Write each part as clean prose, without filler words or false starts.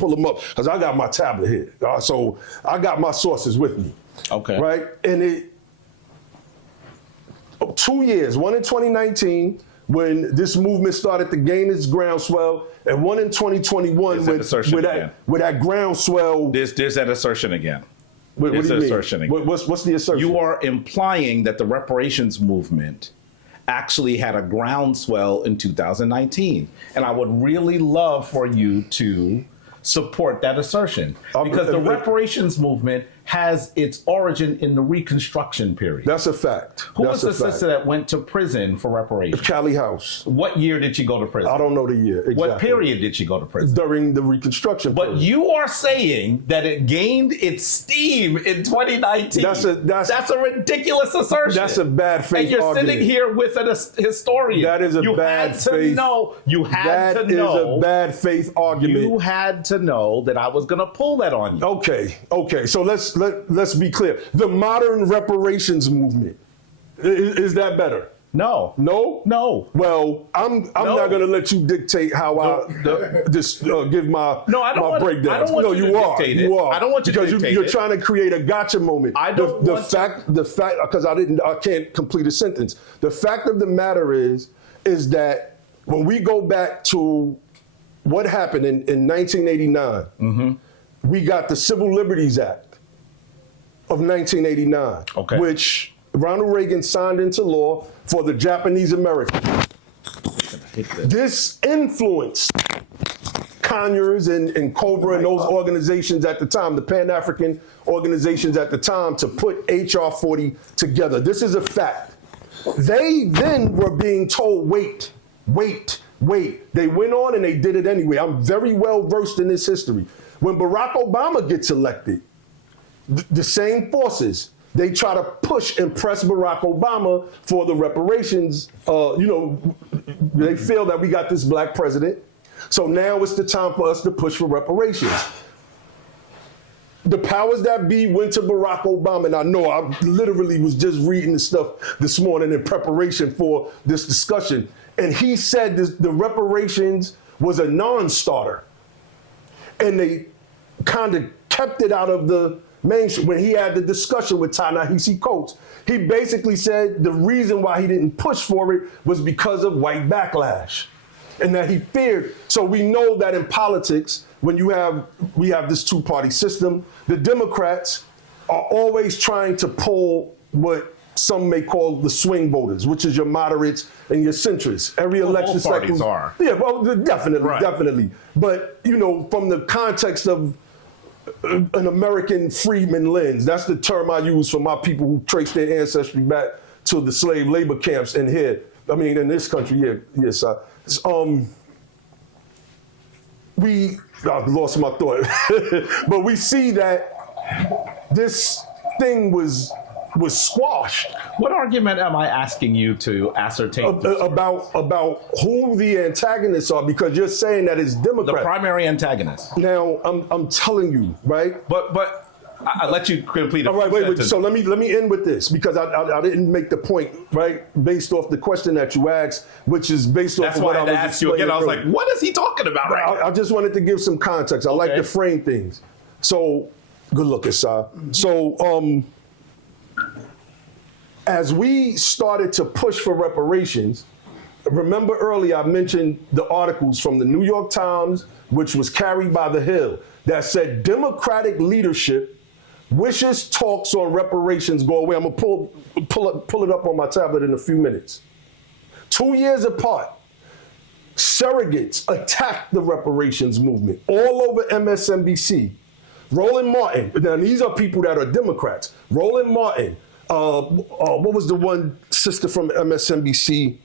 pull them up because I got my tablet here. So I got my sources with me. Okay. Right? And 2 years, one in 2019, when this movement started to gain its groundswell, and one in 2021 with that groundswell. There's that assertion again. What do you mean? Assertion again. What's the assertion? You are implying that the reparations movement actually had a groundswell in 2019. And I would really love for you to support that assertion. Because the reparations movement has its origin in the Reconstruction period. That's a fact. Who was the sister that went to prison for reparations? Callie House. What year did she go to prison? I don't know the year exactly. What period did she go to prison? During the Reconstruction period. But you are saying that it gained its steam in 2019. That's a ridiculous assertion. That's a bad faith And you're argument. sitting here with a historian. That is a bad faith. You had to know. That is a bad faith argument. You had to know that I was going to pull that on you. Okay. So let's be clear. The modern reparations movement, is that better? No. No? No. Well, I'm not going to let you dictate how give my breakdown. I don't want you to dictate it. You are. I don't want you to dictate it. Because you're trying to create a gotcha moment. The fact, because I can't complete a sentence. The fact of the matter is that when we go back to what happened in 1989, we got the Civil Liberties Act of 1989, which Ronald Reagan signed into law for the Japanese Americans. This influenced Conyers and Cobra and those organizations at the time, the Pan-African organizations at the time, to put HR 40 together. This is a fact. They then were being told, wait. They went on and they did it anyway. I'm very well versed in this history. When Barack Obama gets elected, the same forces, they try to impress Barack Obama for the reparations. They feel that we got this black president. So now it's the time for us to push for reparations. The powers that be went to Barack Obama, and I know I literally was just reading the stuff this morning in preparation for this discussion, and he said the reparations was a non-starter. And they kind of kept it out of the mainstream. When he had the discussion with Ta-Nehisi Coates, he basically said the reason why he didn't push for it was because of white backlash, and that he feared. So we know that in politics, when we have this two-party system, the Democrats are always trying to pull what some may call the swing voters, which is your moderates and your centrists. Every election both cycle. Parties are. Yeah, well, definitely. But, from the context of an American freedman lens, that's the term I use for my people who trace their ancestry back to the slave labor camps in here. I mean, in this country, yes. I lost my thought. But we see that this thing was squashed. What argument am I asking you to ascertain? About who the antagonists are, because you're saying that it's Democrats. The primary antagonists. Now, I'm telling you, right? But I'll let you complete it. All right, wait. So let me end with this, because I didn't make the point, right, based off the question that you asked, which is based off of what I was asked you again. I was like, what is he talking about right now? I just wanted to give some context. I like to frame things. So, good looking, sir. So, as we started to push for reparations, remember earlier I mentioned the articles from the New York Times, which was carried by The Hill, that said Democratic leadership wishes talks on reparations go away. I'm gonna pull it up on my tablet in a few minutes. 2 years apart, surrogates attacked the reparations movement all over MSNBC. Roland Martin, now these are people that are Democrats. Roland Martin, what was the one sister from MSNBC?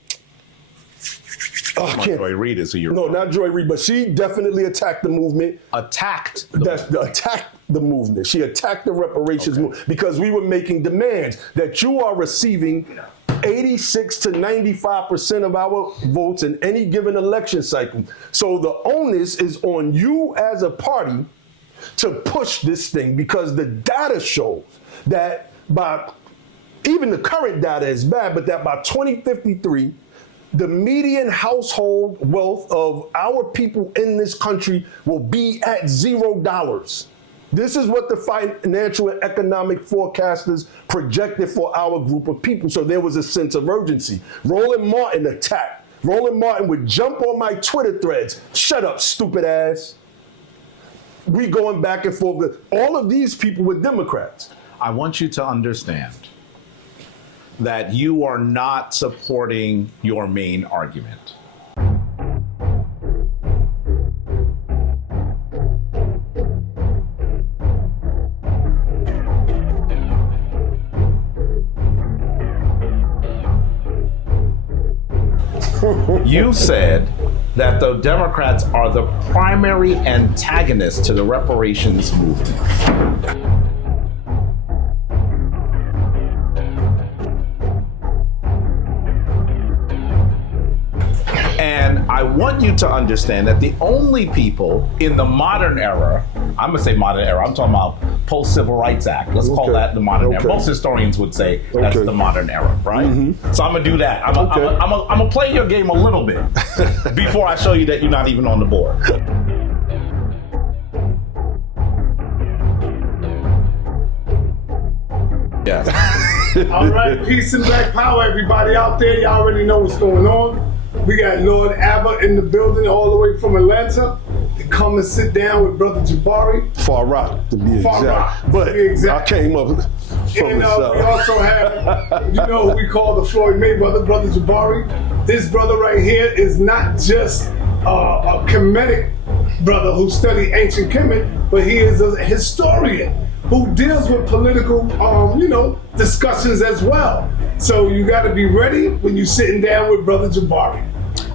Joy Reid is who you're. No, not Joy Reid, but she definitely attacked the movement. Attacked the movement. She attacked the reparations movement because we were making demands that you are receiving 86 to 95% of our votes in any given election cycle. So the onus is on you as a party to push this thing, because the data shows that even the current data is bad, but that by 2053, the median household wealth of our people in this country will be at $0. This is what the financial and economic forecasters projected for our group of people. So there was a sense of urgency. Roland Martin attacked. Roland Martin would jump on my Twitter threads. Shut up, stupid ass. We going back and forth. All of these people were Democrats. I want you to understand that you are not supporting your main argument. You said that the Democrats are the primary antagonists to the reparations movement. And I want you to understand that the only people in the modern era, I'm going to say modern era, I'm talking about post-Civil Rights Act. Let's call that the modern era. Most historians would say that's the modern era, right? So I'm going to do that. I'm going to play your game a little bit before I show you that you're not even on the board. Yeah. All right, peace and black power, everybody out there. Y'all already know what's going on. We got Lord Abba in the building all the way from Atlanta to come and sit down with Brother Jabari. Far Rock, to be Far exact. Rock, to But be exact. I came up from And the we south. also have, you know, who we call the Floyd Mayweather, Brother Jabari. This brother right here is not just a Kemetic brother who studied ancient Kemet, but he is a historian who deals with political, discussions as well. So you got to be ready when you're sitting down with Brother Jabari.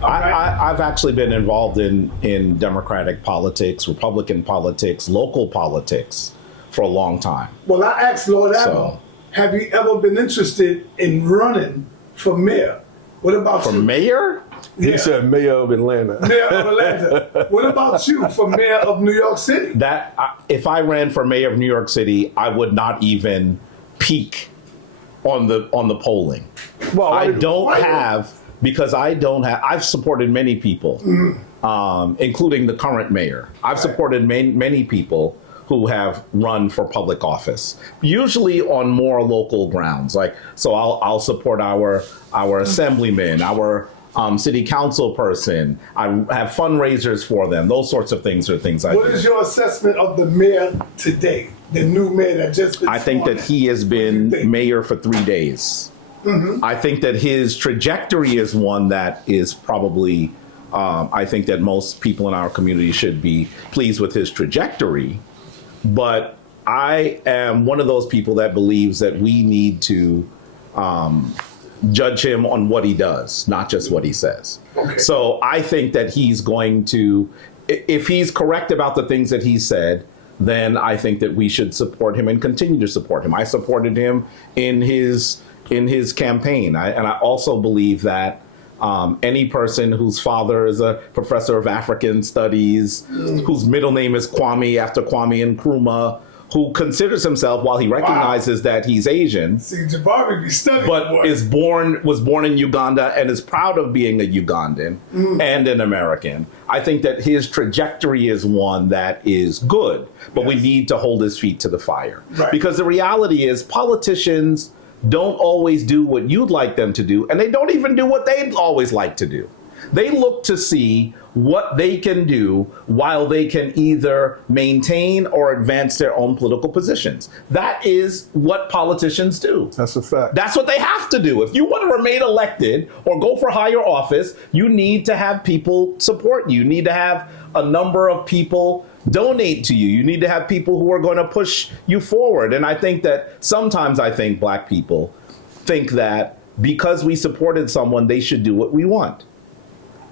I've actually been involved in Democratic politics, Republican politics, local politics for a long time. Well, I asked Lord Abba, So- have you ever been interested in running for mayor? What about For you? mayor? He said mayor of Atlanta. Mayor of Atlanta. What about you for mayor of New York City? If I ran for mayor of New York City, I would not even peak on the polling. Well, I've supported many people, including the current mayor. I've supported many people who have run for public office, usually on more local grounds. So I'll support our assemblyman, our city council person. I have fundraisers for them. Those sorts of things are things I do. What is your assessment of the mayor today? The new mayor that just been I think sworn that in? he has been mayor for 3 days. I think that his trajectory is one that is probably, I think that most people in our community should be pleased with his trajectory. But I am one of those people that believes that we need to judge him on what he does, not just what he says. Okay. So I think that he's going to, if he's correct about the things that he said, then I think that we should support him and continue to support him. I supported him in his campaign. And I also believe that any person whose father is a professor of African studies, whose middle name is Kwame after Kwame Nkrumah, who considers himself, while he recognizes that he's Asian, See, Jabari be studying. but boy. was born in Uganda and is proud of being a Ugandan and an American. I think that his trajectory is one that is good, but we need to hold his feet to the fire. Right. Because the reality is politicians don't always do what you'd like them to do, and they don't even do what they'd always like to do. They look to see what they can do while they can either maintain or advance their own political positions. That is what politicians do. That's a fact. That's what they have to do. If you want to remain elected or go for higher office, you need to have people support you. You need to have a number of people donate to you. You need to have people who are going to push you forward. And I think that sometimes Black people think that because we supported someone, they should do what we want.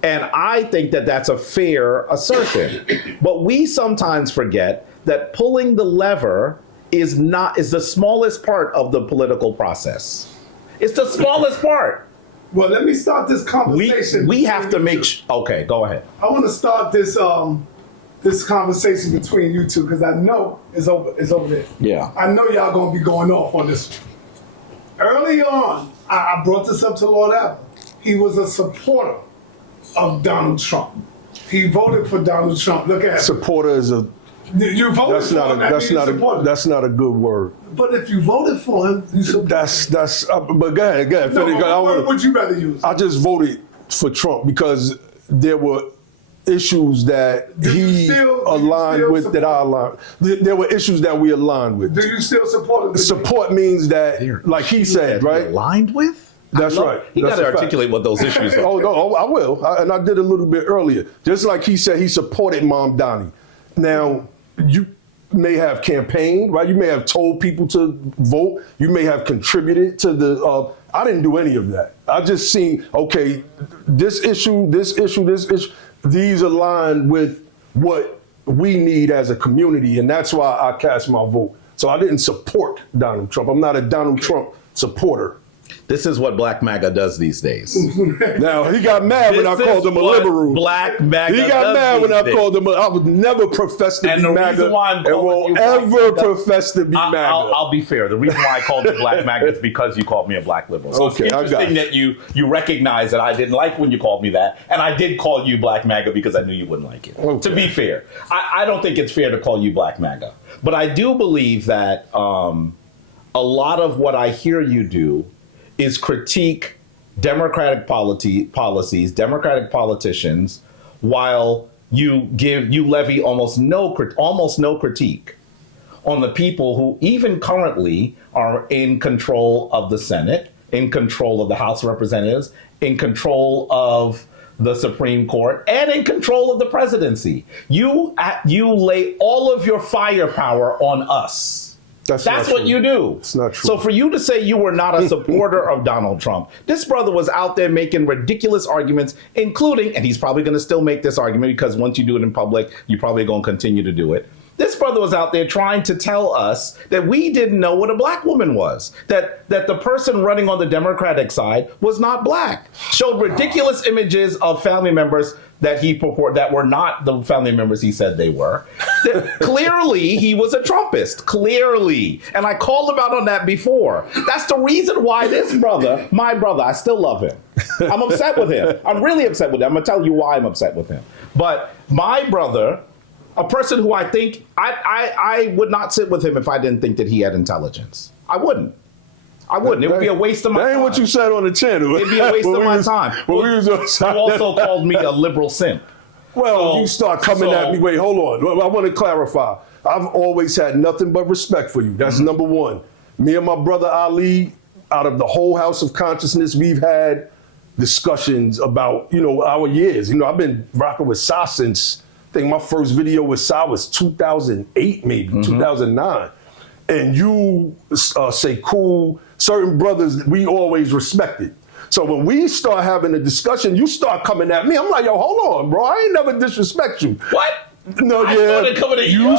And I think that that's a fair assertion. But we sometimes forget that pulling the lever is the smallest part of the political process. It's the smallest part. Well, let me start this conversation. We have to between you make two. okay, go ahead. I want to start this this conversation between you two because I know it's over there. Yeah. I know y'all gonna be going off on this one. Early on, I brought this up to Lord Abba. he was a supporter of Donald Trump. He voted for Donald Trump. Look at Supporter is a you voted that's for not a him. That that's means not you supported a him. that's not a good word. But if you voted for him, you support. That's but go ahead. No, Finish. what word would you rather use? I just voted for Trump because there were issues that Do you he still aligned with support that I aligned. There were issues that we aligned with. Do you still support him? Support means that, like he said, right? Aligned with? That's right. He That's got to a fact. articulate what those issues are. Oh, no, I will. And I did a little bit earlier. Just like he said, he supported Mom Donnie. Now, you may have campaigned, right? You may have told people to vote. You may have contributed to the, I didn't do any of that. I just seen, okay, this issue, these align with what we need as a community. And that's why I cast my vote. So I didn't support Donald Trump. I'm not a Donald Trump supporter. This is what Black MAGA does these days. Now, he got mad when I called him a liberal. Black MAGA He got mad when I called him. I would never profess to And be the MAGA, reason why I'm and calling won't you Black ever MAGA, profess to be MAGA. I'll be fair. The reason why I called you Black MAGA is because you called me a black liberal. So Okay, it's I got interesting it. that you recognize that I didn't like when you called me that, and I did call you Black MAGA because I knew you wouldn't like it. Okay. To be fair, I don't think it's fair to call you Black MAGA, but I do believe that a lot of what I hear you do is critique democratic policies, democratic politicians, while you levy almost no critique on the people who even currently are in control of the Senate, in control of the House of Representatives, in control of the Supreme Court, and in control of the presidency. You lay all of your firepower on us. That's what you do. It's not true. So for you to say you were not a supporter of Donald Trump, this brother was out there making ridiculous arguments, including, and he's probably going to still make this argument because once you do it in public, you're probably going to continue to do it. This brother was out there trying to tell us that we didn't know what a black woman was, that the person running on the Democratic side was not black, showed ridiculous images of family members that that were not the family members he said they were. Clearly, he was a Trumpist. Clearly. And I called him out on that before. That's the reason why this brother, my brother, I still love him. I'm upset with him. I'm really upset with him. I'm going to tell you why I'm upset with him. But my brother, a person who I think, I would not sit with him if I didn't think that he had intelligence. I wouldn't. It would be a waste of my time. That ain't what you said on the channel. It'd be a waste of my time. You also called me a liberal simp. Well, you start coming at me. Wait, hold on. I want to clarify. I've always had nothing but respect for you. That's number one. Me and my brother Ali, out of the whole House of Consciousness, we've had discussions about, our years. I've been rocking with Sa since, I think my first video with Sa was 2008, maybe, 2009. And you say cool, certain brothers we always respected. So when we start having a discussion, you start coming at me. I'm like, yo, hold on, bro. I ain't never disrespect you. What? No, I started coming at you.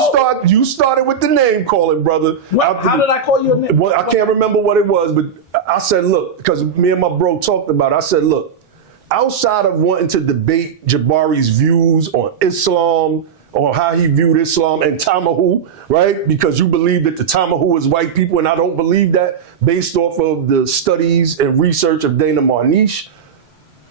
You started with the name calling, brother. How did I call you a name? Well, I can't remember what it was, but I said, look, because me and my bro talked about it. I said, look, outside of wanting to debate Jabari's views on Islam, or how he viewed Islam and Tamahu, right? Because you believe that the Tamahu is white people, and I don't believe that based off of the studies and research of Dana Marniche.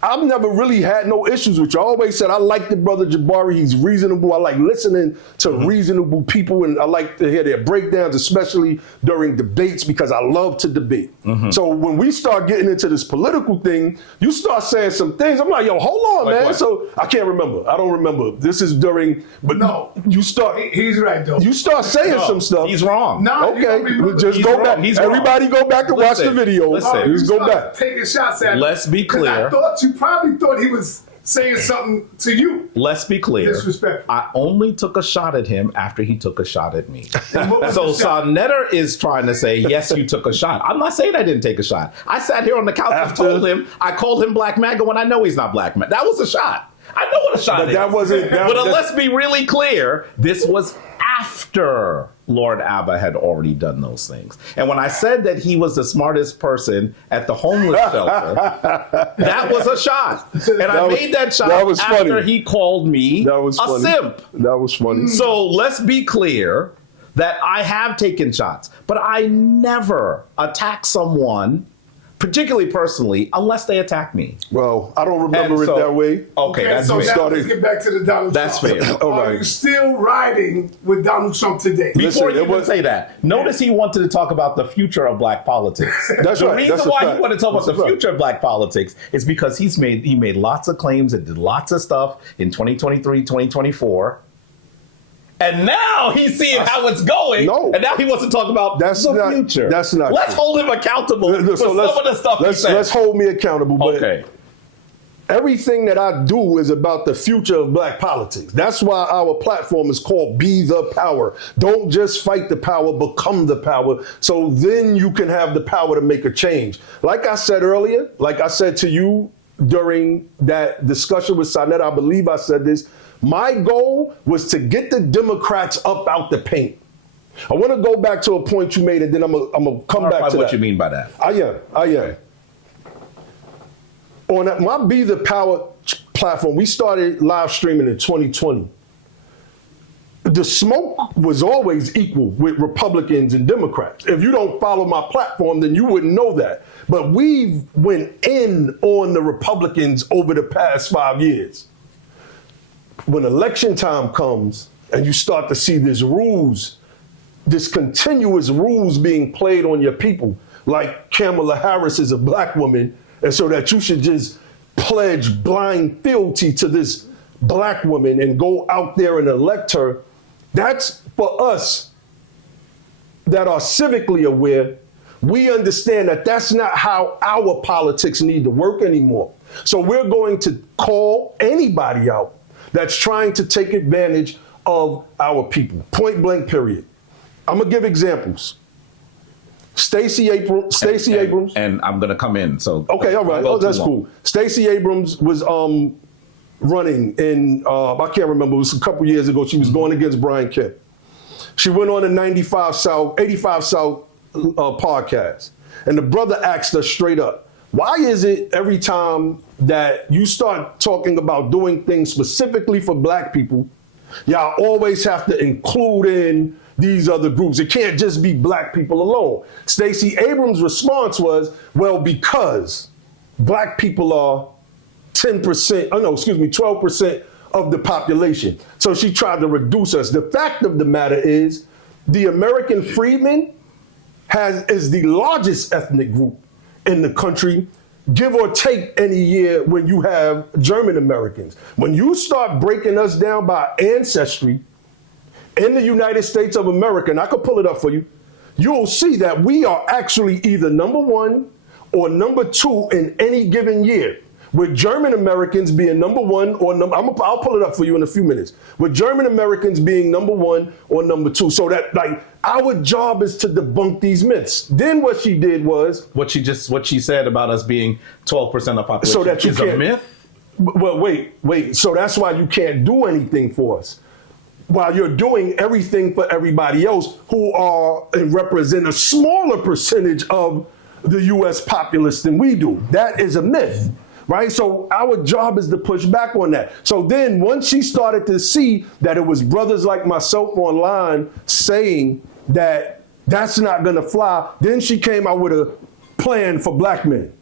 I've never really had no issues with you. I always said I like the brother Jabari. He's reasonable. I like listening to reasonable people, and I like to hear their breakdowns, especially during debates, because I love to debate. So when we start getting into this political thing, you start saying some things. I'm like, yo, hold on, man. What? So I can't remember. I don't remember. This is during, but No. you start. He's right, though. You start saying some stuff. He's wrong. No, you don't Okay, remember. just He's go wrong. back. He's wrong. Everybody go back and watch the Listen, video. listen. You Just go start back. taking shots at him. Let's be 'Cause clear. I thought you probably thought he was saying something to you. Let's be clear. Disrespectful. I only took a shot at him after he took a shot at me. And what was So the shot? sa.neter is trying to say, yes, you took a shot. I'm not saying I didn't take a shot. I sat here on the couch After- and I called him Black MAGA when I know he's not Black MAGA. That was a shot. I know what a shot But is. that wasn't. But let's be really clear. This was after Lord Abba had already done those things. And when I said that he was the smartest person at the homeless shelter, that was a shot. And I made that shot that was after funny. he called me That was a funny. simp. That was funny. So let's be clear that I have taken shots, but I never attack someone particularly personally, unless they attack me. Well, I don't remember And it so- that way. Okay, that's so fair. now let's get back to the Donald That's Trump. fair. All Are right. you still riding with Donald Trump today? Before Listen, you it even was- say that, notice he wanted to talk about the future of black politics. That's the right. reason That's a why fact. he wanted to talk That's about a the fact. future of black politics is because he made lots of claims and did lots of stuff in 2023, 2024. And now he's seeing how it's going. No. And now he wants to talk about That's the not- future. that's not Let's true. hold him accountable for some of the stuff he said. let's hold me accountable. But Okay. everything that I do is about the future of black politics. That's why our platform is called Be the Power. Don't just fight the power, become the power. So then you can have the power to make a change. Like I said earlier, like I said to you during that discussion with sa.neter, I believe I said this, my goal was to get the Democrats up out the paint. I want to go back to a point you made, and then I'm gonna come Clarify back to what that. you mean by that. I am. On my Be the Power platform, we started live streaming in 2020. The smoke was always equal with Republicans and Democrats. If you don't follow my platform, then you wouldn't know that. But we went in on the Republicans over the past 5 years. When election time comes and you start to see this continuous rules being played on your people, like Kamala Harris is a black woman, and so that you should just pledge blind fealty to this black woman and go out there and elect her, that's for us that are civically aware. We understand that that's not how our politics need to work anymore. So we're going to call anybody out that's trying to take advantage of our people. Point blank, period. I'm gonna give examples. Stacey Abrams. And I'm going to come in. So Okay, all right. don't go Oh, too that's long. cool. Stacey Abrams was running in, I can't remember, it was a couple years ago. She was going against Brian Kemp. She went on a 85 South podcast. And the brother asked her straight up, why is it every time that you start talking about doing things specifically for black people, y'all always have to include in these other groups? It can't just be black people alone. Stacey Abrams' response was, well, because black people are 12% of the population. So she tried to reduce us. The fact of the matter is, the American freedmen is the largest ethnic group in the country, give or take any year when you have German Americans. When you start breaking us down by ancestry in the United States of America, and I could pull it up for you, you'll see that we are actually either number one or number two in any given year, with German Americans being number one or I'll pull it up for you in a few minutes, with German Americans being number one or number two. So that, like, our job is to debunk these myths. Then what she did was, What she said about us being 12% of population so that you is can't, a myth? Well, wait. So that's why you can't do anything for us, while you're doing everything for everybody else who are and represent a smaller percentage of the U.S. populace than we do. That is a myth, right? So our job is to push back on that. So then once she started to see that it was brothers like myself online saying that that's not gonna fly, then she came out with a plan for black men,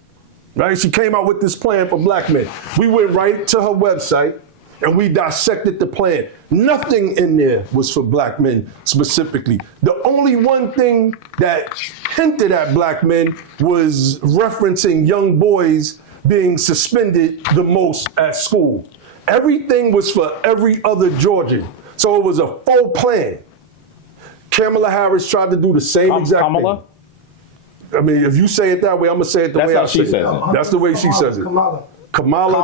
right? She came out with this plan for black men. We went right to her website and we dissected the plan. Nothing in there was for black men specifically. The only one thing that hinted at black men was referencing young boys being suspended the most at school. Everything was for every other Georgian. So it was a full plan. Kamala Harris tried to do the same exact Kamala? thing. I mean, if you say it that way, I'm gonna say it the That's way how I she say says it. it. That's the way she says it. Kamala. Kamala.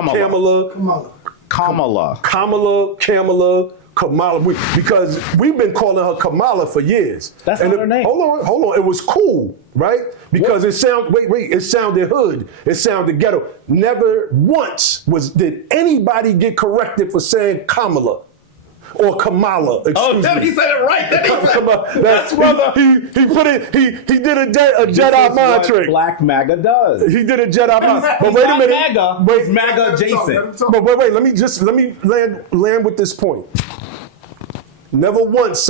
Because we've been calling her Kamala for years. That's not her name. Hold on. It was cool, right? Because it sounded hood. It sounded ghetto. Never once did anybody get corrected for saying Kamala or Kamala. Then he said it right. Then he said That's brother. He put it. He did a Jedi mind trick. Black MAGA does. He did a Jedi mind. But He's wait a not minute. MAGA. Wait, He's MAGA adjacent. But wait. Let me land with this point. Never once,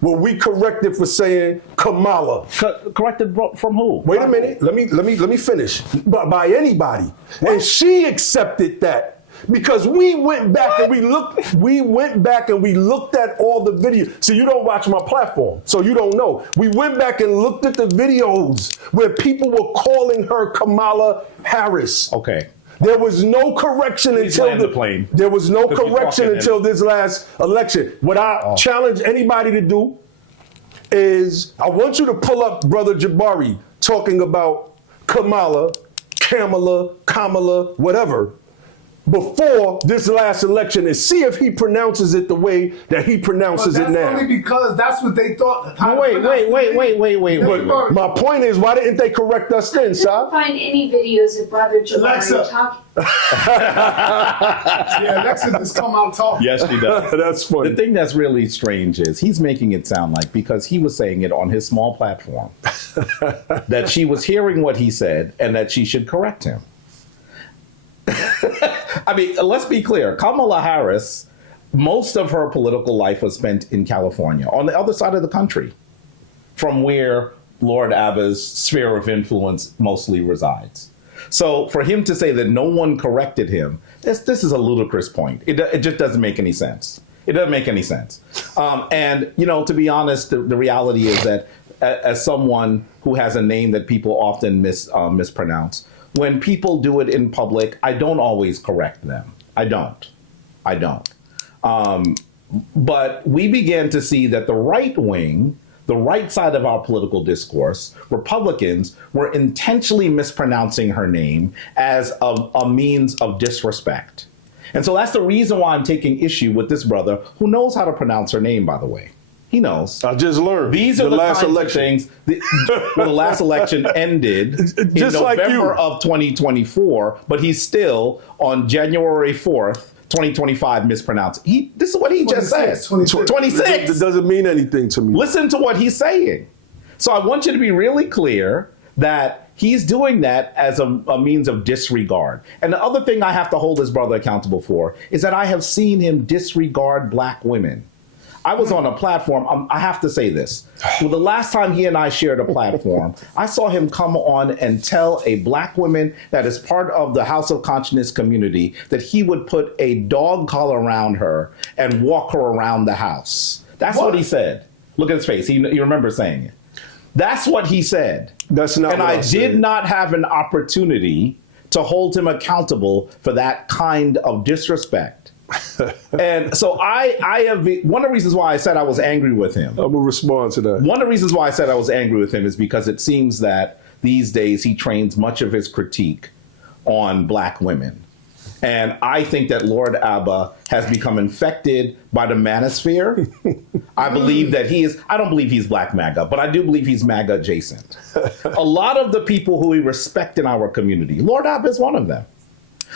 were we corrected for saying Kamala? Corrected from who? Wait a minute. Let me finish. By anybody, and she accepted that. Because we went back and we looked at all the videos. So you don't watch my platform, so you don't know. We went back and looked at the videos where people were calling her Kamala Harris. Okay. There was no correction until there was no correction until this last election. What I challenge anybody to do is I want you to pull up Brother Jabari talking about Kamala, Kamala, whatever, before this last election and see if he pronounces it the way that he pronounces it now. That's only because that's what they thought. Wait. But my point is, why didn't they correct us then, Si? I couldn't find any videos of Brother Jabari talking. Yeah, Alexa just come out talking. Yes, she does. That's funny. The thing that's really strange is he's making it sound like, because he was saying it on his small platform, that she was hearing what he said and that she should correct him. I mean, let's be clear. Kamala Harris, most of her political life was spent in California, on the other side of the country, from where Lord Abba's sphere of influence mostly resides. So for him to say that no one corrected him, this is a ludicrous point. It just doesn't make any sense. It doesn't make any sense. And, you know, to be honest, the reality is that as someone who has a name that people often mispronounce, when people do it in public, I don't always correct them. I don't. But we began to see that the right wing, the right side of our political discourse, Republicans, were intentionally mispronouncing her name as a means of disrespect. And so that's the reason why I'm taking issue with this brother who knows how to pronounce her name, by the way. He knows. I just learned. These are the last kinds of things. The last election ended in November of 2024, but he's still on January 4th, 2025 mispronounced. This is what he just said. 26. It doesn't mean anything to me. Listen to what he's saying. So I want you to be really clear that he's doing that as a means of disregard. And the other thing I have to hold his brother accountable for is that I have seen him disregard black women. I was on a platform, I have to say this. Well, the last time he and I shared a platform, I saw him come on and tell a black woman that is part of the House of Consciousness community that he would put a dog collar around her and walk her around the house. That's what he said. Look at his face. He remembers saying it. That's what he said. That's not and what I did not have an opportunity to hold him accountable for that kind of disrespect. And so I have one of the reasons why I said I was angry with him. I'm gonna respond to that. One of the reasons why I said I was angry with him is because it seems that these days he trains much of his critique on black women. And I think that Lord Abba has become infected by the manosphere. I believe that I don't believe he's black MAGA, but I do believe he's MAGA adjacent. A lot of the people who we respect in our community, Lord Abba is one of them.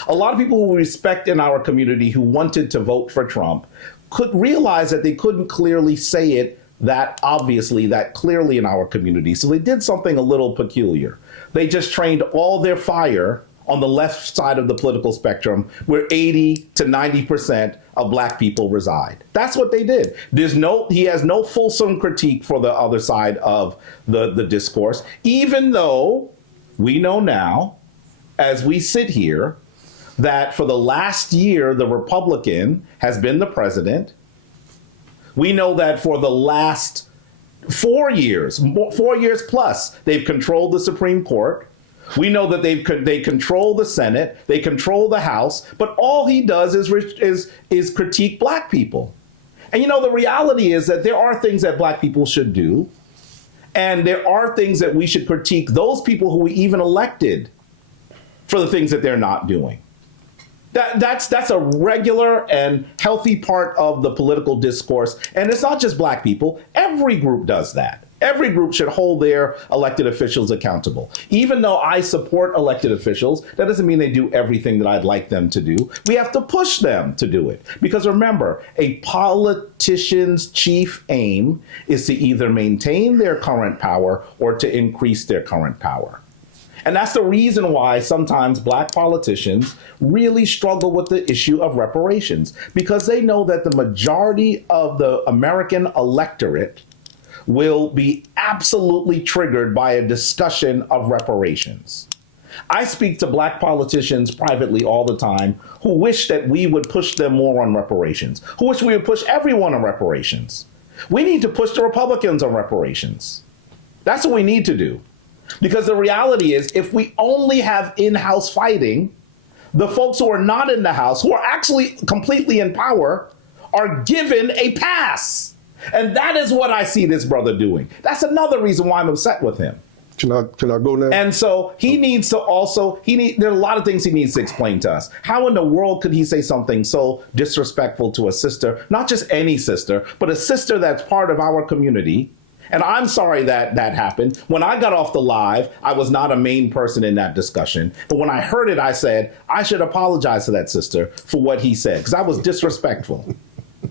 A lot of people who we respect in our community who wanted to vote for Trump could realize that they couldn't clearly say it that obviously, that clearly in our community. So they did something a little peculiar. They just trained all their fire on the left side of the political spectrum where 80 to 90% of black people reside. That's what they did. He has no fulsome critique for the other side of the discourse, even though we know now, as we sit here, that for the last year, the Republican has been the president. We know that for the last 4 years, 4 years plus, they've controlled the Supreme Court. We know that they control the Senate, they control the House, but all he does is critique black people. And you know, the reality is that there are things that black people should do, and there are things that we should critique those people who we even elected for the things that they're not doing. That's a regular and healthy part of the political discourse. And it's not just black people. Every group does that. Every group should hold their elected officials accountable. Even though I support elected officials, that doesn't mean they do everything that I'd like them to do. We have to push them to do it. Because remember, a politician's chief aim is to either maintain their current power or to increase their current power. And that's the reason why sometimes black politicians really struggle with the issue of reparations, because they know that the majority of the American electorate will be absolutely triggered by a discussion of reparations. I speak to black politicians privately all the time who wish that we would push them more on reparations, who wish we would push everyone on reparations. We need to push the Republicans on reparations. That's what we need to do. Because the reality is, if we only have in-house fighting, the folks who are not in the House, who are actually completely in power, are given a pass. And that is what I see this brother doing. That's another reason why I'm upset with him. Can I go now? And so he needs to also, there are a lot of things he needs to explain to us. How in the world could he say something so disrespectful to a sister, not just any sister, but a sister that's part of our community? And I'm sorry that that happened. When I got off the live, I was not a main person in that discussion. But when I heard it, I said, I should apologize to that sister for what he said, because I was disrespectful.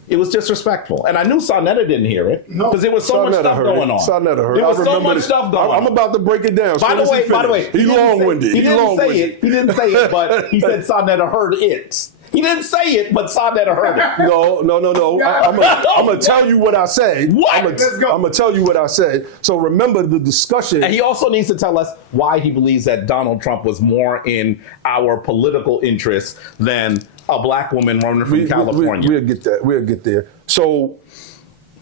It was disrespectful. And I knew sa.neter didn't hear it, because there was so much stuff going on. sa.neter heard it. There was so much stuff going on. I'm about to break it down. By the way, he's long-winded. He didn't say it, but he said sa.neter heard it. He didn't say it, but sa.neter heard it. No. I'm going to tell you what I said. What? I'm going to tell you what I said. So remember the discussion. And he also needs to tell us why he believes that Donald Trump was more in our political interests than a black woman running from California. We'll get that. We'll get there. So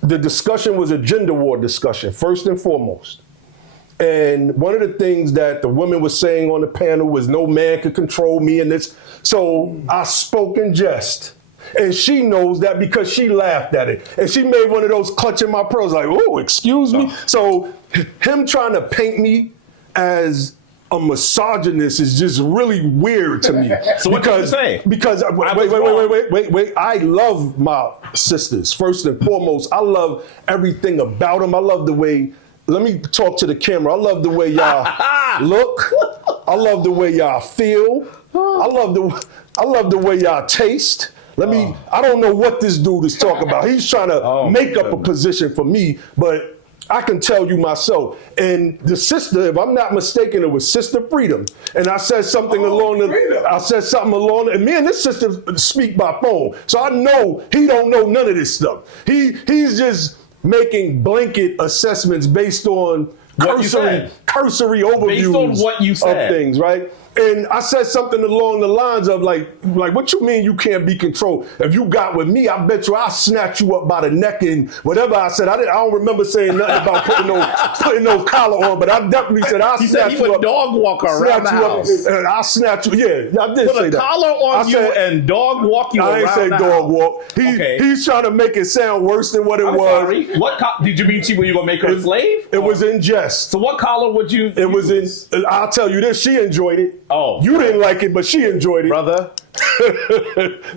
the discussion was a gender war discussion, first and foremost. And one of the things that the women were saying on the panel was no man could control me in this. So I spoke in jest. And she knows that because she laughed at it. And she made one of those clutching my pearls like, oh, excuse me. So him trying to paint me as a misogynist is just really weird to me. So what did you say? Because wait. I love my sisters, first and foremost. I love everything about them. I love the way, let me talk to the camera. I love the way y'all look. I love the way y'all feel. I love the way y'all taste. I don't know what this dude is talking about. He's trying to make up a position for me, but I can tell you myself. And the sister, if I'm not mistaken, it was Sister Freedom. And I said something and me and this sister speak by phone. So I know he don't know none of this stuff. He's just making blanket assessments based on cursory overviews of things, right? And I said something along the lines of like, what you mean you can't be controlled? If you got with me, I bet you I'll snatch you up by the neck and whatever I said. I don't remember saying nothing about putting no collar on, but I definitely said I'll snatch you up. He would dog walk around the house. And I'll snatch you. Yeah, I did say that. Put a collar on you and dog walk you around the house. I ain't say dog walk. He's trying to make it sound worse than what it was. Sorry. Did you mean were you going to make her a slave? It was in jest. So what collar would you use? I'll tell you this, she enjoyed it. Oh. You didn't like it, but she enjoyed it. Brother.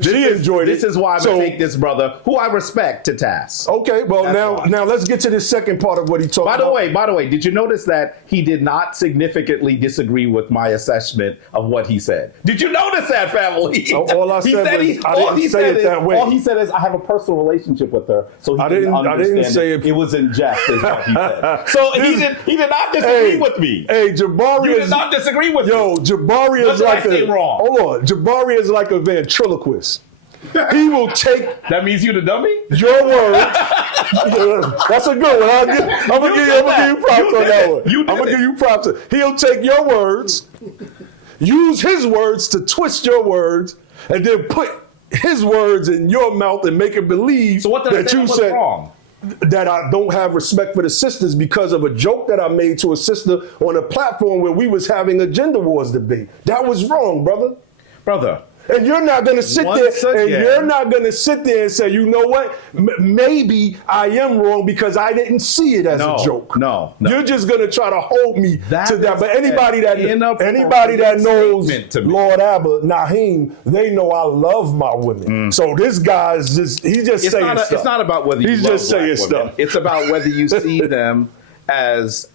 She enjoyed it. This is why I'm going to take this brother, who I respect, to task. Okay, well, now let's get to the second part of what he talked about. By the way, did you notice that he did not significantly disagree with my assessment of what he said? Did you notice that, family? All I said was, I didn't say it that way. All he said is, I have a personal relationship with her, so I didn't say it. It was in jest, is what he said. So he did not disagree with me. Hey, Jabari You did not disagree with me. Yo, Jabari is like hold on. Jabari is like a ventriloquist. He will take. That means you the dummy? Your words. That's a good one. I'm gonna give you props on that one. I'm gonna give you props. He'll take your words, use his words to twist your words, and then put his words in your mouth and make it believe that you said wrong. That I don't have respect for the sisters because of a joke that I made to a sister on a platform where we was having a gender wars debate. That was wrong, brother. And you're not going to sit there and say, you know what? Maybe I am wrong because I didn't see it as a joke. No. You're just going to try to hold me to that. But anybody that knows Lord Abba, Naheem, they know I love my women. So this guy's saying stuff. It's not about whether you love just saying black women. stuff. It's about whether you see them as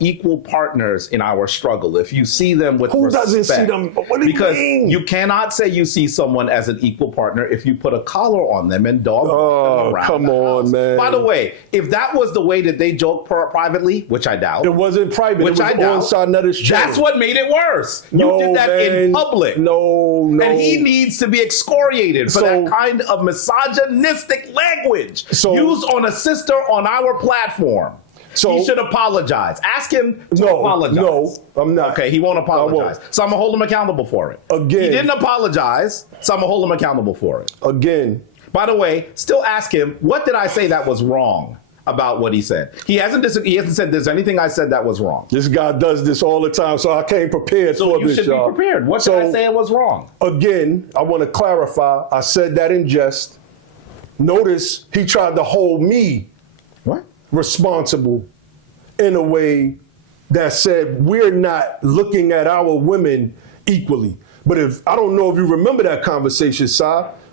equal partners in our struggle, if you see them with Who respect, doesn't see them? What do you because mean? you cannot say you see someone as an equal partner if you put a collar on them and dog them around come the on, house. man. By the way, if that was the way that they joke privately, which I doubt, It wasn't private. which It was I doubt, on sa.neter's channel. that's what made it worse. No, You did that in man. public. No. And he needs to be excoriated for So- that kind of misogynistic language used on a sister on our platform. So- he should apologize. Ask him to No, apologize. no, I'm not. Okay, he won't apologize. I won't. So I'm going to hold him accountable for it. Again. He didn't apologize, so I'm going to hold him accountable for it. Again, By the way, still ask him, what did I say that was wrong about what he said? He hasn't said there's anything I said that was wrong. this guy does this all the time, so I came prepared So for you this, should y'all. be prepared. What did I say it was wrong? Again, I want to clarify. I said that in jest. Notice he tried to hold me What? responsible in a way that said we're not looking at our women equally. But if I don't know if you remember that conversation, Si,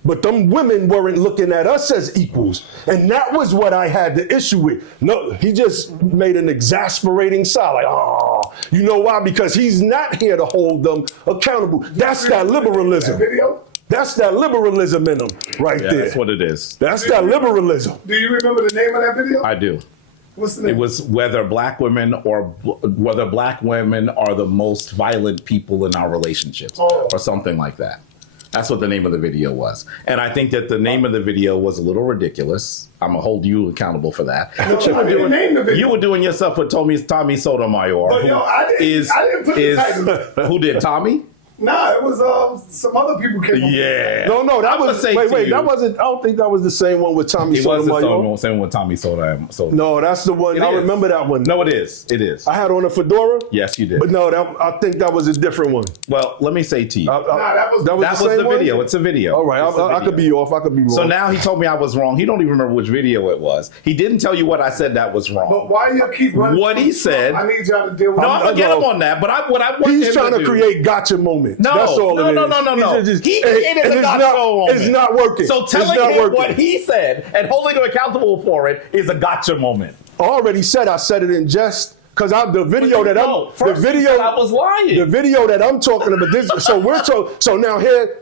but them women weren't looking at us as equals. And that was what I had the issue with. No, he just made an exasperating sigh, like, oh, you know why? Because he's not here to hold them accountable. That's that liberalism. Video? That's that liberalism in them right Yeah, there. that's what it is. That's that liberalism. Do you remember the name of that video? I do. What's the name? It was whether black women are the most violent people in our relationships, or something like that. That's what the name of the video was. And I think that the name of the video was a little ridiculous. I'm gonna hold you accountable for that. But I didn't name the video. you were doing yourself with Tommy Sotomayor. But, who yo, I didn't put the title. Who did Tommy? Nah, it was some other people came up. Yeah. No, that I'm gonna was say wait, to you, that wasn't. I don't think that was the same one with Tommy It was the Sotomayor. same with Tommy Sotomayor. No, that's the one. It I is. remember that one. No, it is. It is. I had on a fedora. Yes, you did. But no, I think that was a different one. Well, let me say to you, Nah, that was that was the video. It's a video. All right, It's a I video. could be off. I could be wrong. So now he told me I was wrong. He don't even remember which video it was. He didn't tell you what I said that was wrong. But why you keep running? What he said- I need y'all to deal with No, I'm gonna get him on that. But what I want he's him trying to do, create gotcha moments. No, That's all no, it is. no. He's He created and a it's gotcha not, moment. It's not working. So It's telling not him working. what he said and holding him accountable for it is a gotcha moment. I already said I said it in jest. Because the video that No, I'm first the you video said I was lying. The video that I'm talking about this so now here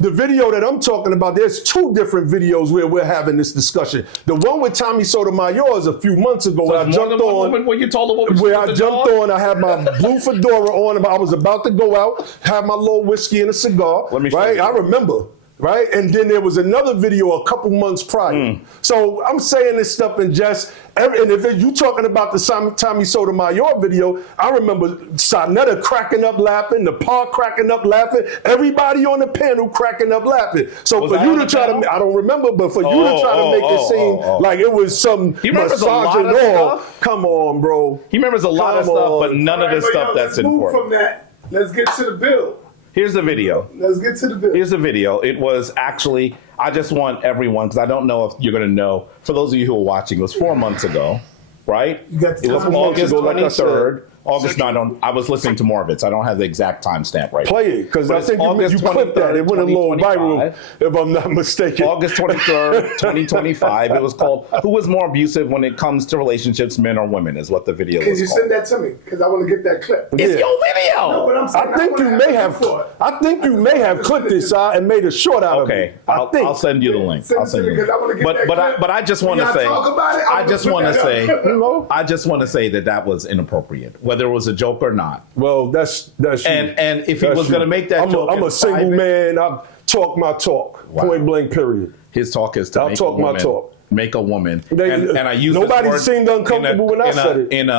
the video that I'm talking about, there's two different videos where we're having this discussion. The one with Tommy Sotomayor is a few months ago So where I it's more jumped than one on. woman when you told the woman she Where was I a jumped dog? on, I had my blue fedora on, I was about to go out, have my little whiskey and a cigar. Let me show right? you. I remember. Right? And then there was another video a couple months prior. So I'm saying this stuff in jest. And if you talking about the Tommy Sotomayor video, I remember sa.neter cracking up laughing, the park cracking up laughing, everybody on the panel cracking up laughing. So Was for I you on to the try panel? to, I don't remember, but for you to try to make it seem like it was some He remembers a lot of misogynoir. stuff. Come on, bro. He remembers a lot of Come stuff, but on. none of the But, stuff yo, that's let's move important. from that. Let's get to the bill. Here's the video. Let's get to the bill. Here's the video. It was actually, I just want everyone, because I don't know if you're going to know, for those of you who are watching, it was 4 months ago, right? You got the It was time. August Like I said. 23rd. August, no, I was listening to more of it, so I don't have the exact timestamp right now. Play it, because But I it's think August you clipped that. It went a little 2025. viral, if I'm not mistaken. August 23rd, 2025. It was called "Who is More Abusive When It Comes to Relationships, Men or Women?" is what the video Can was you called. send that to me? Because I want to get that clip. It's Yeah. your video. No, but I'm saying I think wanna you may a have. clip for it. I think you may have clipped this and made a short out of Okay, it. I I'll think. send you the link. Send I'll it send to you. me, 'cause I wanna get that clip. But I just want to When say. y'all talk about it, I'm I gonna just put want to that say. up. I just want to say that was inappropriate, whether it was a joke or not. Well, that's you. And if he That's was you. going to make that joke, I'm a in single private, man. I talk my talk. Wow. Point blank. Period. his talk is to I'll make talk a my woman, talk. Make a woman, They- and I use this nobody word seemed uncomfortable when I said it. In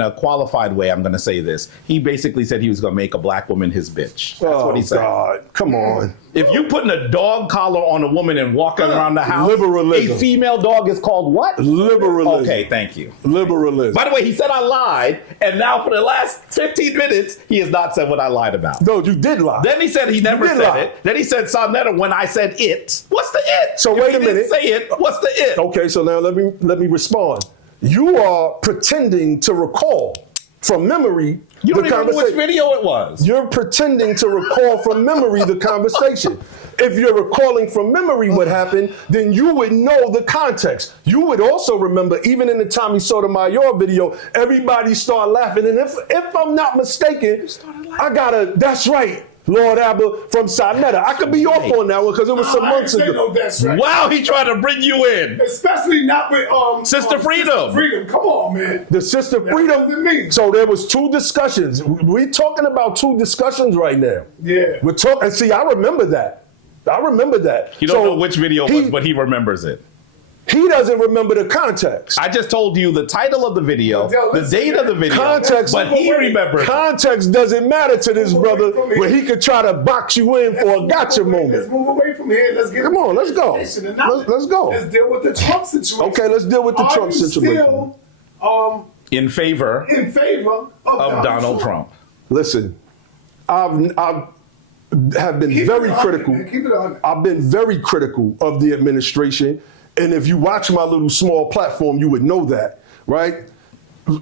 a qualified way. I'm going to say this. He basically said he was going to make a black woman his bitch. That's what he said. God, come on. If you putting a dog collar on a woman and walking around the house, Liberalism. a female dog is called what? Liberalism. Okay, thank you. Liberalism. By the way, he said I lied, and now for the last 15 minutes, he has not said what I lied about. No, you did lie. Then he said he never did said lie. it. Then he said sa.neter when I said it. What's the it? So If wait he a minute. didn't say it. What's the it? Okay, so now let me respond. You are pretending to recall from memory You don't the even know which conversation. video it was. You're pretending to recall from memory the conversation. If you're recalling from memory what happened, then you would know the context. You would also remember, even in the Tommy Sotomayor video, everybody started laughing. And if I'm not mistaken, that's right, Lord Abba from sa.neter. I could be off on that one because it was some months ago. No, that's right. Wow, he tried to bring you in. Especially not with Sister Freedom. Sister Freedom. Come on, man. The Sister Freedom. wasn't me. So there was two discussions. We're talking about two discussions right now. Yeah. We're talking. See, I remember that. You don't know which video it was, but he remembers it. He doesn't remember the context. I just told you the title of the video, the date of the video, Context, but he remembers. Context doesn't matter to this brother, where he could try to box you in for a gotcha Let's moment. move away from here. Let's get Come on, let's go. Let's go. Let's deal with the Trump situation. Okay, let's deal with the Trump situation. Still, In favor in favor of Donald Trump. Listen, I have been very critical. Keep it on. I've been very critical of the administration. And if you watch my little small platform, you would know that, right?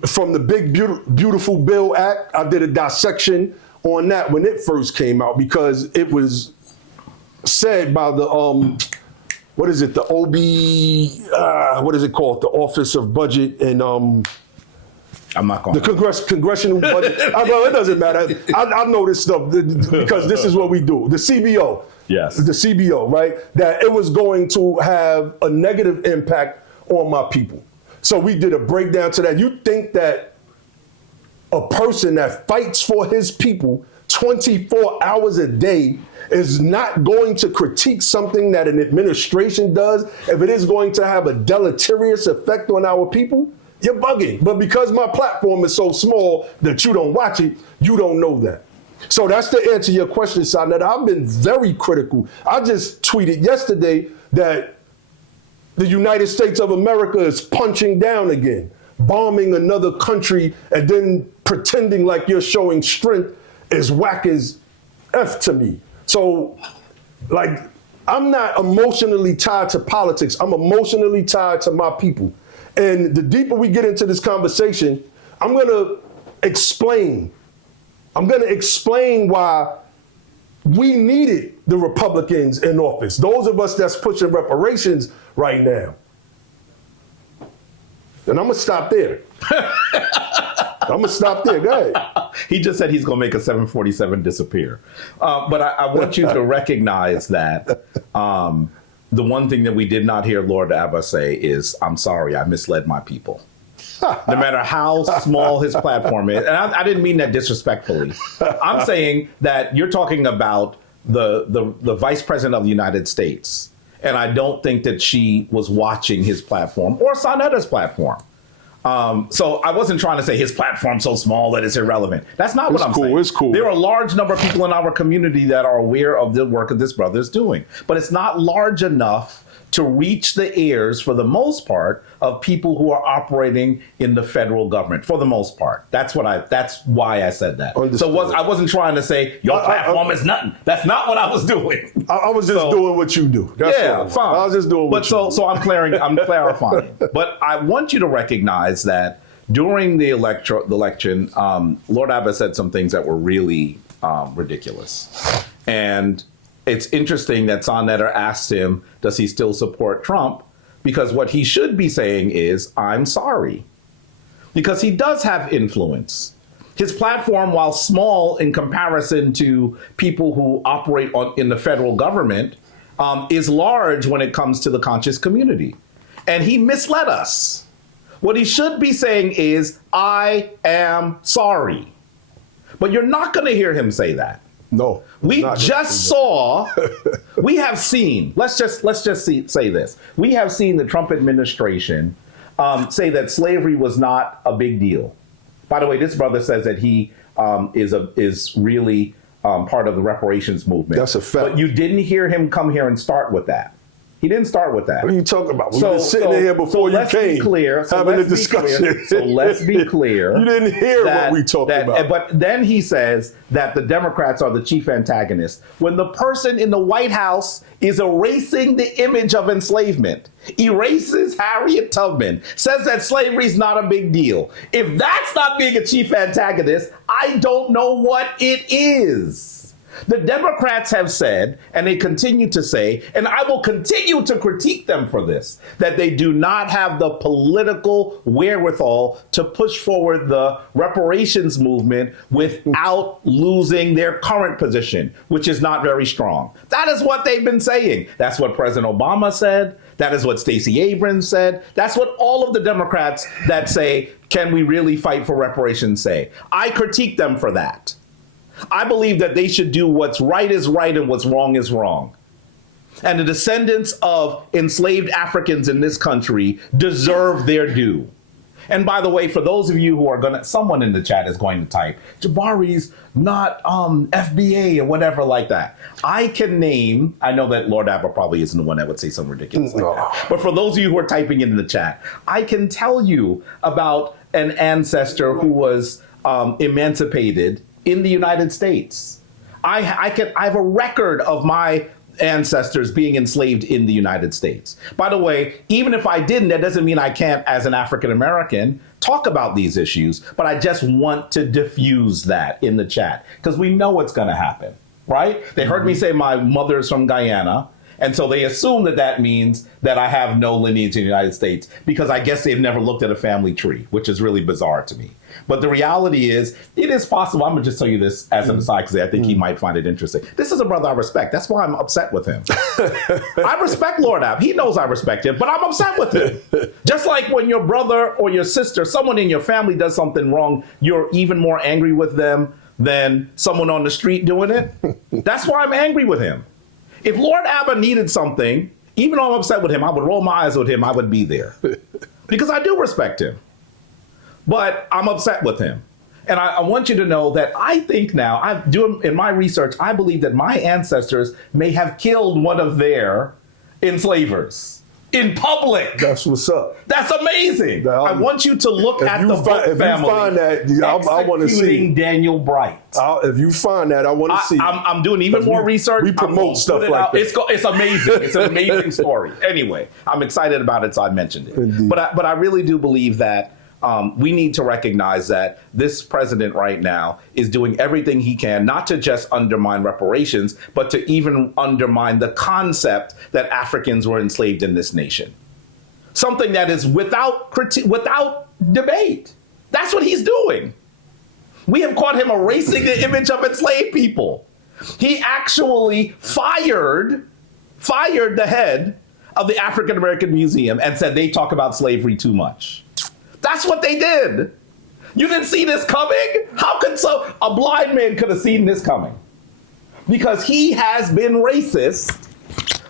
From the Big Beautiful Bill Act, I did a dissection on that when it first came out because it was said by the, what is it, the what is it called? The Office of Budget and I'm not going the congressional budget. Well, it doesn't matter. I know this stuff because this is what we do. The CBO. Yes. The CBO, right? That it was going to have a negative impact on my people. So we did a breakdown to that. You think that a person that fights for his people 24 hours a day is not going to critique something that an administration does if it is going to have a deleterious effect on our people? You're bugging. But because my platform is so small that you don't watch it, you don't know that. So that's the answer to your question, sa.neter. I've been very critical. I just tweeted yesterday that the United States of America is punching down again, bombing another country, and then pretending like you're showing strength is whack as F to me. So, like, I'm not emotionally tied to politics. I'm emotionally tied to my people. And the deeper we get into this conversation, I'm going to explain why we needed the Republicans in office. Those of us that's pushing reparations right now. And I'm going to stop there. Go ahead. He just said he's going to make a 747 disappear. But I want you to recognize that the one thing that we did not hear Lord Abba say is, I'm sorry, I misled my people. No matter how small his platform is. And I didn't mean that disrespectfully. I'm saying that you're talking about the Vice President of the United States. And I don't think that she was watching his platform or sa.neter's platform. So I wasn't trying to say his platform's so small that it's irrelevant. That's not what I'm saying. It's cool. There are a large number of people in our community that are aware of the work that this brother is doing. But it's not large enough to reach the ears, for the most part, of people who are operating in the federal government, for the most part. That's why I said that. Understood. So I wasn't trying to say, your platform is nothing. That's not what I was doing. I was just doing what you do. That's all. Fine. I was just doing what you do. So I'm clarifying. But I want you to recognize that during the election, Lord Abba said some things that were really ridiculous. And it's interesting that sa.neter asked him, does he still support Trump? Because what he should be saying is, I'm sorry. Because he does have influence. His platform, while small in comparison to people who operate in the federal government, is large when it comes to the conscious community. And he misled us. What he should be saying is, I am sorry. But you're not going to hear him say that. No. We just saw, we have seen, let's just say this. We have seen the Trump administration say that slavery was not a big deal. By the way, this brother says that he is really part of the reparations movement. That's a fact. But you didn't hear him come here and start with that. He didn't start with that. What are you talking about? We've been sitting here before you let's came, be clear. having a discussion. So let's be clear. You didn't hear what we talked about. But then he says that the Democrats are the chief antagonists when the person in the White House is erasing the image of enslavement, erases Harriet Tubman, says that slavery is not a big deal. If that's not being a chief antagonist, I don't know what it is. The Democrats have said, and they continue to say, and I will continue to critique them for this, that they do not have the political wherewithal to push forward the reparations movement without losing their current position, which is not very strong. That is what they've been saying. That's what President Obama said. That is what Stacey Abrams said. That's what all of the Democrats that say, can we really fight for reparations say? I critique them for that. I believe that they should do what's right is right and what's wrong is wrong. And the descendants of enslaved Africans in this country deserve their due. And by the way, for those of you who are someone in the chat is going to type, Jabari's not FBA or whatever like that. I can name, I know that Lord Abba probably isn't the one that would say something ridiculous like that. But for those of you who are typing in the chat, I can tell you about an ancestor who was emancipated in the United States. I have a record of my ancestors being enslaved in the United States. By the way, even if I didn't, that doesn't mean I can't, as an African American, talk about these issues, but I just want to diffuse that in the chat because we know what's going to happen, right? They heard me say my mother's from Guyana, and so they assume that that means that I have no lineage in the United States because I guess they've never looked at a family tree, which is really bizarre to me. But the reality is, it is possible. I'm going to just tell you this as an aside because I think he might find it interesting. This is a brother I respect. That's why I'm upset with him. I respect Lord Abb. He knows I respect him, but I'm upset with him. Just like when your brother or your sister, someone in your family does something wrong, you're even more angry with them than someone on the street doing it. That's why I'm angry with him. If Lord Abba needed something, even though I'm upset with him, I would roll my eyes with him, I would be there. Because I do respect him. But I'm upset with him. And I want you to know that I think now, in my research, I believe that my ancestors may have killed one of their enslavers in public. That's what's up. That's amazing. I want you to look at the book family. If you find that, I want to see. Daniel Bright. If you find that, I want to see. I'm doing even more research. We promote stuff like that. It's amazing. It's an amazing story. Anyway, I'm excited about it, so I mentioned it. Indeed. But I really do believe that we need to recognize that this president right now is doing everything he can, not to just undermine reparations, but to even undermine the concept that Africans were enslaved in this nation. Something that is without debate. That's what he's doing. We have caught him erasing the image of enslaved people. He actually fired the head of the African American Museum and said they talk about slavery too much. That's what they did. You didn't see this coming? How could a blind man could have seen this coming? Because he has been racist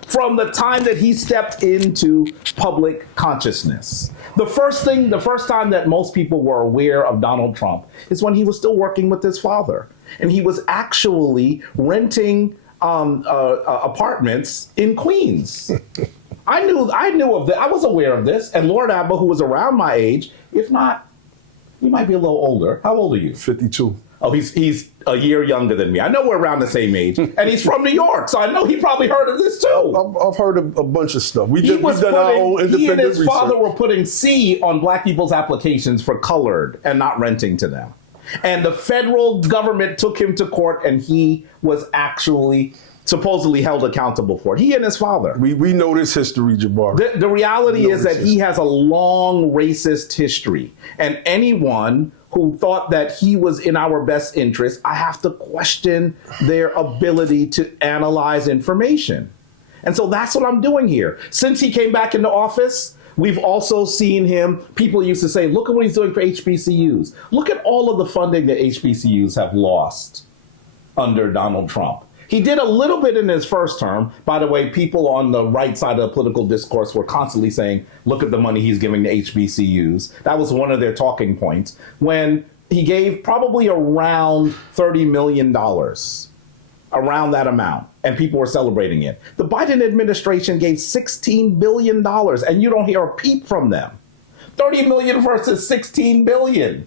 from the time that he stepped into public consciousness. The first time that most people were aware of Donald Trump is when he was still working with his father. And he was actually renting apartments in Queens. I knew of that. I was aware of this. And Lord Abba, who was around my age, if not, he might be a little older. How old are you? 52. Oh, he's a year younger than me. I know we're around the same age. And he's from New York, so I know he probably heard of this too. I've heard of a bunch of stuff. We've done our own independent he and his research. father were putting C on black people's applications for colored and not renting to them. And the federal government took him to court, and he was actually supposedly held accountable for it. He and his father. We know this history, Jabari. The reality is that he has a long racist history. And anyone who thought that he was in our best interest, I have to question their ability to analyze information. And so that's what I'm doing here. Since he came back into office, we've also seen him, people used to say, look at what he's doing for HBCUs. Look at all of the funding that HBCUs have lost under Donald Trump. He did a little bit in his first term. By the way, people on the right side of the political discourse were constantly saying, look at the money he's giving to HBCUs. That was one of their talking points. When he gave probably around $30 million around that amount, and people were celebrating it. The Biden administration gave $16 billion, and you don't hear a peep from them. 30 million versus 16 billion.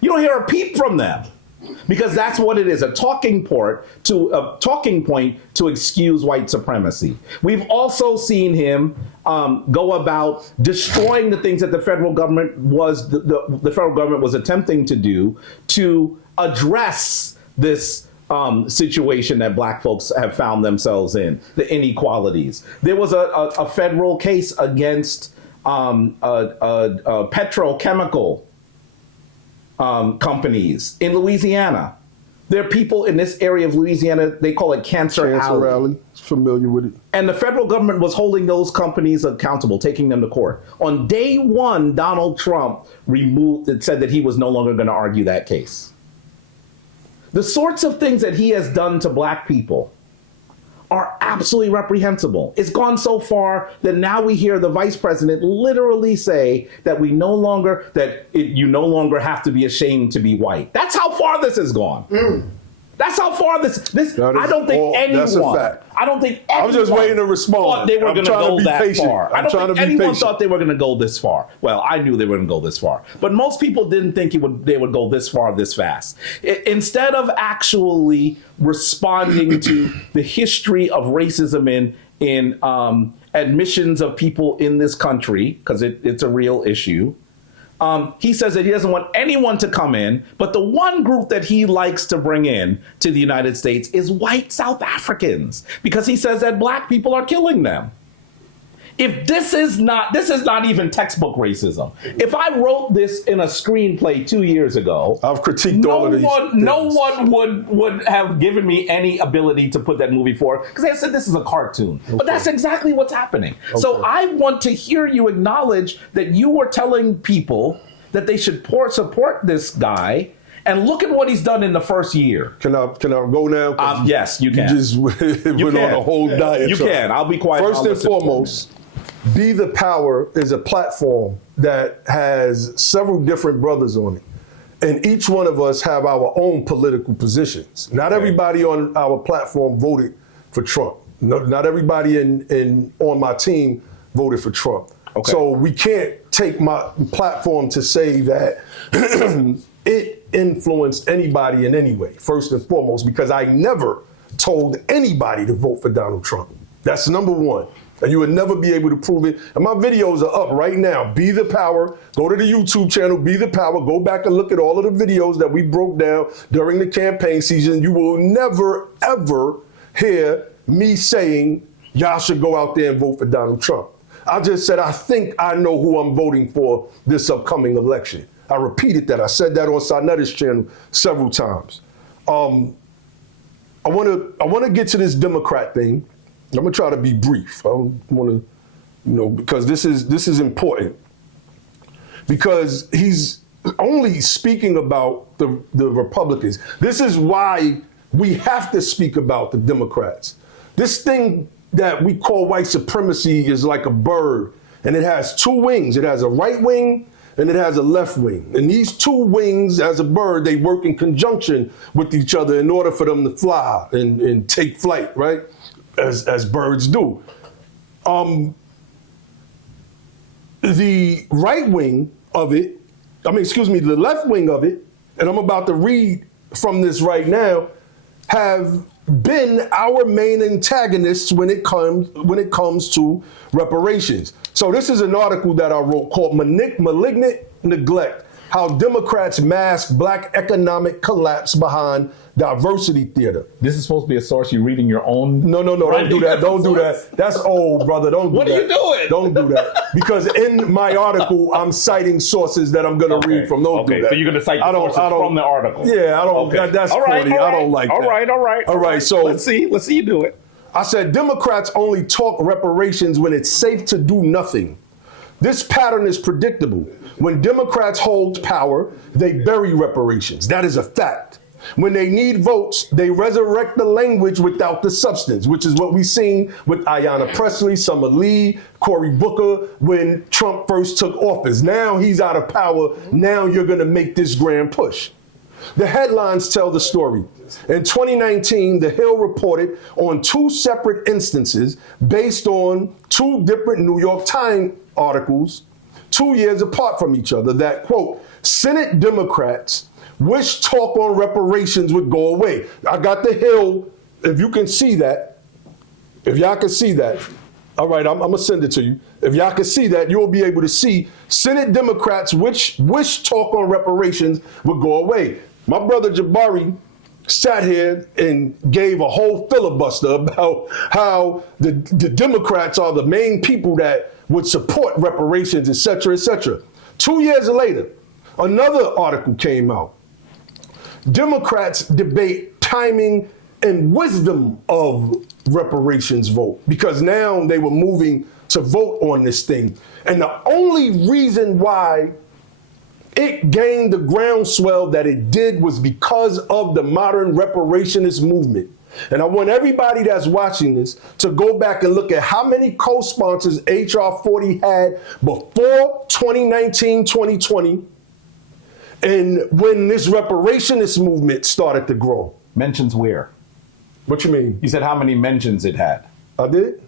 You don't hear a peep from them. Because that's what it is, a talking point to excuse white supremacy. We've also seen him go about destroying the things that the federal government was the federal government was attempting to do to address this situation that black folks have found themselves in, the inequalities. There was a federal case against petrochemical companies in Louisiana. There are people in this area of Louisiana, they call it Cancer Alley. Familiar with it. And the federal government was holding those companies accountable, taking them to court. On day one, Donald Trump said that he was no longer going to argue that case. The sorts of things that he has done to black people are absolutely reprehensible. It's gone so far that now we hear the vice president literally say that you no longer have to be ashamed to be white. That's how far this has gone. That's how far this. I don't think anyone. That's a fact. I don't think anyone. I'm just waiting to respond. Thought they were going to go that far. I don't think anyone thought they were going to go this far. Well, I knew they were going to go this far, but most people didn't think they would go this far this fast. Instead of actually responding to the history of racism in admissions of people in this country, because it's a real issue. He says that he doesn't want anyone to come in, but the one group that he likes to bring in to the United States is white South Africans, because he says that black people are killing them. If this is not even textbook racism. If I wrote this in a screenplay 2 years ago, I've critiqued all of these. No one would have given me any ability to put that movie forward, because they said this is a cartoon. Okay. But that's exactly what's happening. Okay. So I want to hear you acknowledge that you were telling people that they should support this guy. And look at what he's done in the first year. Can I go now? Yes, you can. You just went on a whole diet. You can. I'll be quiet. First and foremost, Be the Power is a platform that has several different brothers on it. And each one of us have our own political positions. Not everybody on our platform voted for Trump. Not everybody on my team voted for Trump. Okay. So we can't take my platform to say that it influenced anybody in any way, first and foremost, because I never told anybody to vote for Donald Trump. That's number one. And you would never be able to prove it. And my videos are up right now. Be the Power. Go to the YouTube channel, Be the Power. Go back and look at all of the videos that we broke down during the campaign season. You will never, ever hear me saying, y'all should go out there and vote for Donald Trump. I just said, I think I know who I'm voting for this upcoming election. I repeated that. I said that on sa.neter's channel several times. I want to get to this Democrat thing. I'm gonna try to be brief. I don't want to, because this is important. Because he's only speaking about the Republicans. This is why we have to speak about the Democrats. This thing that we call white supremacy is like a bird, and it has two wings. It has a right wing and it has a left wing. And these two wings, as a bird, they work in conjunction with each other in order for them to fly and take flight, right? As birds do. The right wing of it, the left wing of it, and I'm about to read from this right now, have been our main antagonists when it comes to reparations. So this is an article that I wrote called Malignant Neglect: How Democrats Mask Black Economic Collapse Behind Diversity Theater. This is supposed to be a source. You're reading your own. No, don't do that. Don't do that. That's old, brother. Don't do that. What are you doing? Don't do that. Because in my article, I'm citing sources that I'm going to read from. Don't do that. So you're going to cite the sources from the article. Yeah, I don't. Okay. That's corny. I don't like that. All right. So let's see you do it. I said Democrats only talk reparations when it's safe to do nothing. This pattern is predictable. When Democrats hold power, they bury reparations. That is a fact. When they need votes, they resurrect the language without the substance, which is what we've seen with Ayanna Pressley, Summer Lee, Cory Booker, when Trump first took office. Now he's out of power. Now you're going to make this grand push. The headlines tell the story. In 2019, The Hill reported on 2 separate instances based on 2 different New York Times articles 2 years apart from each other that, quote, Senate Democrats wish talk on reparations would go away. I got The Hill, if you can see that, if y'all can see that. All right, I'm gonna send it to you. If y'all can see that, you'll be able to see Senate Democrats wish talk on reparations would go away. My brother Jabari sat here and gave a whole filibuster about how the Democrats are the main people that would support reparations, et cetera, et cetera. 2 years later, another article came out. Democrats debate timing and wisdom of reparations vote, because now they were moving to vote on this thing. And the only reason why it gained the groundswell that it did was because of the modern reparationist movement. And I want everybody that's watching this to go back and look at how many co-sponsors HR 40 had before 2019, 2020, and when this reparationist movement started to grow. Mentions where? What you mean? You said how many mentions it had. I did?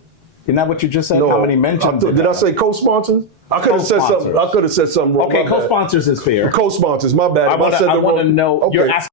Isn't that what you just said? No. How many mentions Did I say co-sponsors? I could have said something. I could have said something wrong. Okay, My bad. co-sponsors is fair. Co-sponsors, my bad. I want to know, okay. you're asking